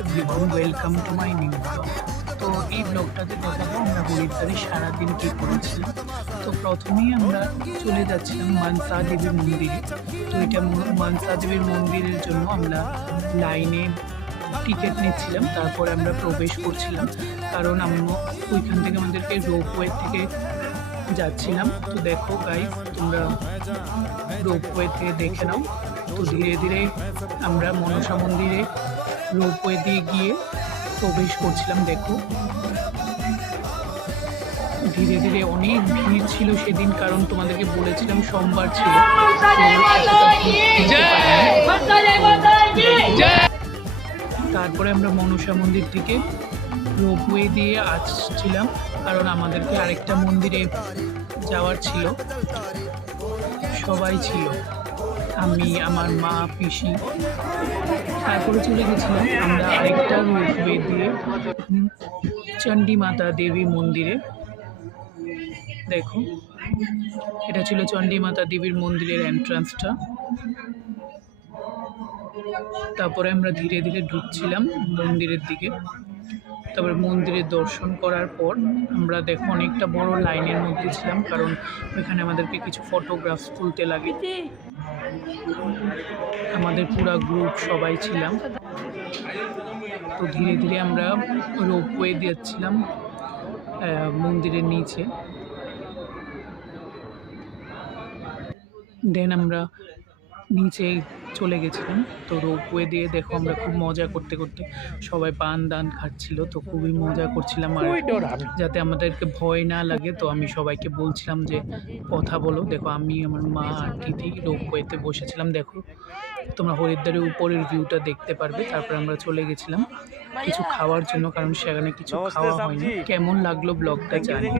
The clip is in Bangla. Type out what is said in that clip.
Everyone, welcome to my new blog. তো এই ব্লগটাতে দেখাবো আমরা হরিদ্বারে সারাদিন কী করেছিলাম। তো প্রথমেই আমরা চলে যাচ্ছিলাম মানসা দেবীর মন্দিরে। তো এটা মানসা দেবীর মন্দিরের জন্য আমরা লাইনে টিকিট নিচ্ছিলাম, তারপরে আমরা প্রবেশ করছিলাম, কারণ আমরা ওইখান থেকে আমাদেরকে রোপওয়ে থেকে যাচ্ছিলাম। তো দেখো গাইস, তোমরা রোপওয়ে থেকে দেখে নাও। তো ধীরে ধীরে আমরা মনসা মন্দিরে রোপওয়ে দিয়ে গিয়ে প্রবেশ করছিলাম। দেখো ধীরে ধীরে অনেক ভিড় ছিল সেদিন, কারণ তোমাদেরকে বলেছিলাম সোমবার ছিল। তারপরে আমরা মনসা মন্দির থেকে রোপওয়ে দিয়ে আসছিলাম, কারণ আমাদেরকে আরেকটা মন্দিরে যাওয়ার ছিল। সবাই ছিল, আমি, আমার মা, পিসি। তারপরে চলে গেছিলাম আমরা আরেকটা রোপওয়ে দিয়ে চণ্ডী মাতা দেবী মন্দিরে। দেখো এটা ছিল চণ্ডী মাতা দেবীর মন্দিরের এন্ট্রান্সটা। তারপরে আমরা ধীরে ধীরে ঢুকছিলাম মন্দিরের দিকে। তারপরে মন্দিরের দর্শন করার পর আমরা দেখো অনেকটা বড় লাইনের মধ্যে ছিলাম, কারণ ওইখানে আমাদেরকে কিছু ফটোগ্রাফস তুলতে লাগে। আমাদের পুরো গ্রুপ সবাই ছিলাম। তো ধীরে ধীরে আমরা রোপওয়ে যাচ্ছিলাম মন্দিরের নিচে। দেন আমরা নিচে চলে গেছিলাম। তো রোপওয়ে দিয়ে দেখো আমরা খুব মজা করতে করতে সবাই পান দান খাচ্ছিল। তো খুবই মজা করছিলাম, আর যাতে আমাদেরকে ভয় না লাগে তো আমি সবাইকে বলছিলাম যে কথা বলো। দেখো আমি, আমার মা আর দিদি রোপওয়েতে বসেছিলাম। দেখো তোমরা হরিদ্বারের উপরের ভিউটা দেখতে পারবে। তারপর আমরা চলে গেছিলাম কিছু খাওয়ার জন্য, কারণ সেখানে কিছু খাওয়া হয়নি। কেমন লাগলো ব্লগটা জানি।